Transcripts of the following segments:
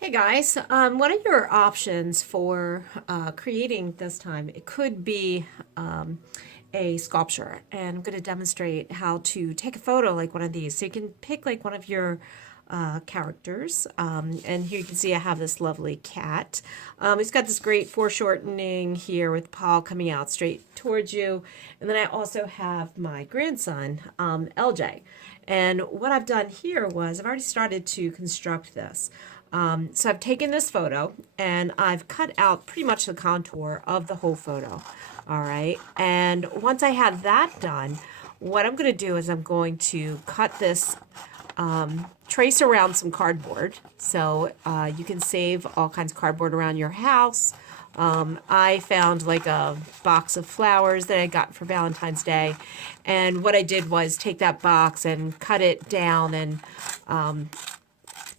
Hey guys, what are your options for creating this time? It could be a sculpture, and I'm going to demonstrate how to take a photo like one of these. So you can pick like one of your characters, and here you can see I have this lovely cat. He's got this great foreshortening here with Paul coming out straight towards you, and then I also have my grandson, LJ. And what I've done here was I've already started to construct this. So I've taken this photo and I've cut out pretty much the contour of the whole photo. All right. And once I have that done, what I'm going to do is I'm going to cut this, trace around some cardboard. So you can save all kinds of cardboard around your house. I found like a box of flowers that I got for Valentine's Day. And what I did was take that box and cut it down, and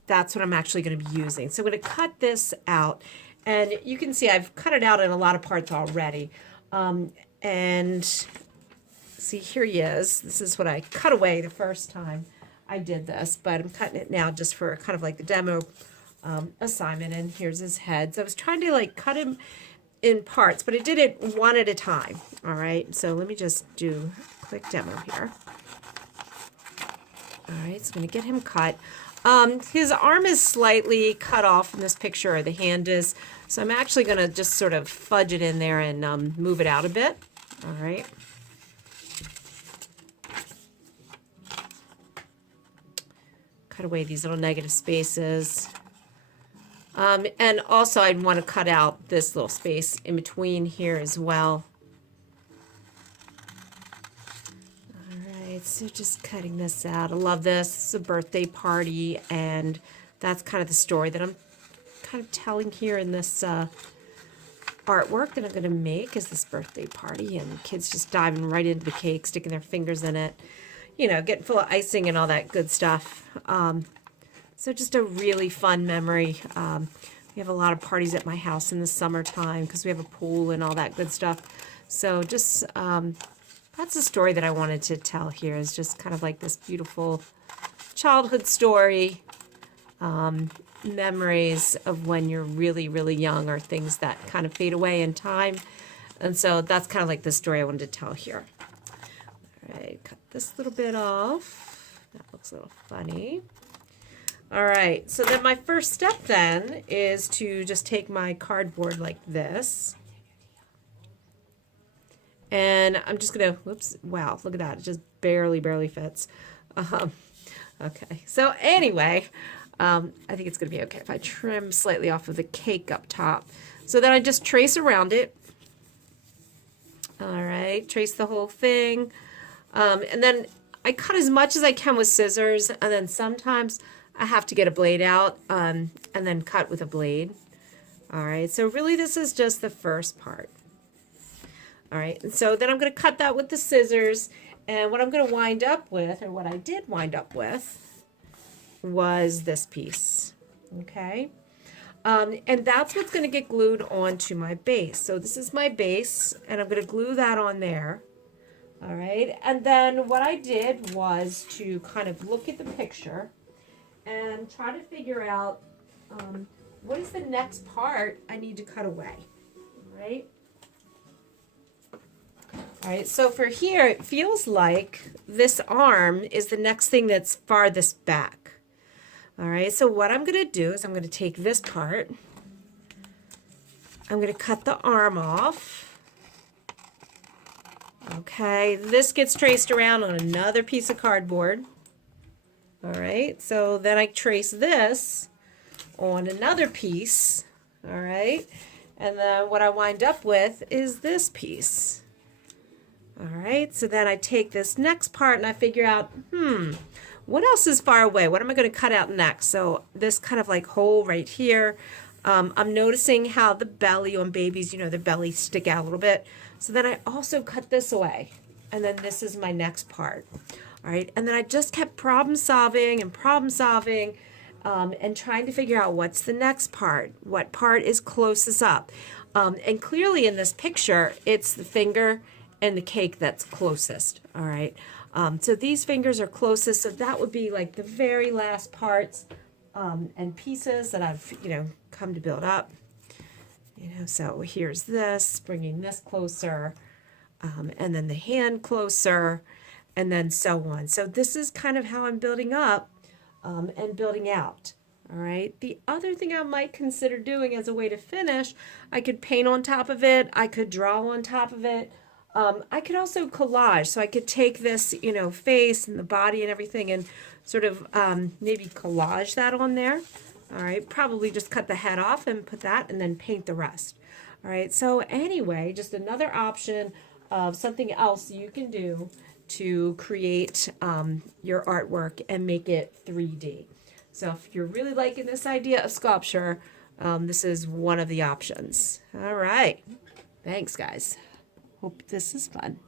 that's what I'm actually going to be using. So I'm going to cut this out, and you can see I've cut it out in a lot of parts already. And see, here he is. This is what I cut away the first time I did this, but I'm cutting it now just for kind of like the demo assignment. And here's his head. So I was trying to like cut him in parts, but I did it one at a time. All right, so let me just do a quick demo here. All right, so I'm going to get him cut. His arm is slightly cut off in this picture, or the hand is. So I'm actually going to just sort of fudge it in there and move it out a bit. All right. Cut away these little negative spaces. And also I'd want to cut out this little space in between here as well. So just cutting this out. I love this. It's a birthday party, and that's kind of the story that I'm kind of telling here in this artwork that I'm going to make, is this birthday party, and kids just diving right into the cake, sticking their fingers in it, you know, getting full of icing and all that good stuff. So just a really fun memory. We have a lot of parties at my house in the summertime because we have a pool and all that good stuff. So just that's the story that I wanted to tell here, is just kind of like this beautiful childhood story, memories of when you're really, really young, or things that kind of fade away in time. And so that's kind of like the story I wanted to tell here. All right, cut this little bit off. That looks a little funny. All right, so then my first step then is to just take my cardboard like this. And I'm just going to, whoops, wow, look at that. It just barely fits. Okay, so anyway, I think it's going to be okay if I trim slightly off of the cake up top. So then I just trace around it. All right, trace the whole thing. And then I cut as much as I can with scissors, and then sometimes I have to get a blade out and then cut with a blade. All right, so really this is just the first part. All right, and so then I'm going to cut that with the scissors, and what I'm going to wind up with, or what I did wind up with, was this piece, okay? And that's what's going to get glued onto my base. So this is my base, and I'm going to glue that on there, all right? And then what I did was to kind of look at the picture and try to figure out what is the next part I need to cut away, all right? All right, so for here, it feels like this arm is the next thing that's farthest back. All right, so what I'm going to do is I'm going to take this part. I'm going to cut the arm off. Okay, this gets traced around on another piece of cardboard. All right, so then I trace this on another piece. All right, and then what I wind up with is this piece. All right, so then I take this next part and I figure out, what else is far away? What am I going to cut out next? So this kind of like hole right here, I'm noticing how the belly on babies, you know, their bellies stick out a little bit. So then I also cut this away, and then this is my next part. All right, and then I just kept problem solving and trying to figure out what's the next part, what part is closest up. And clearly in this picture, it's the finger and the cake that's closest, all right? So these fingers are closest, so that would be like the very last parts and pieces that I've, come to build up. So here's this, bringing this closer, and then the hand closer, and then so on. So this is kind of how I'm building up and building out. All right. The other thing I might consider doing as a way to finish, I could paint on top of it. I could draw on top of it. I could also collage. So I could take this, face and the body and everything and sort of maybe collage that on there. All right. Probably just cut the head off and put that and then paint the rest. All right. So anyway, just another option of something else you can do to create your artwork and make it 3D. So if you're really liking this idea of sculpture, this is one of the options. All right. Thanks, guys. Hope this is fun.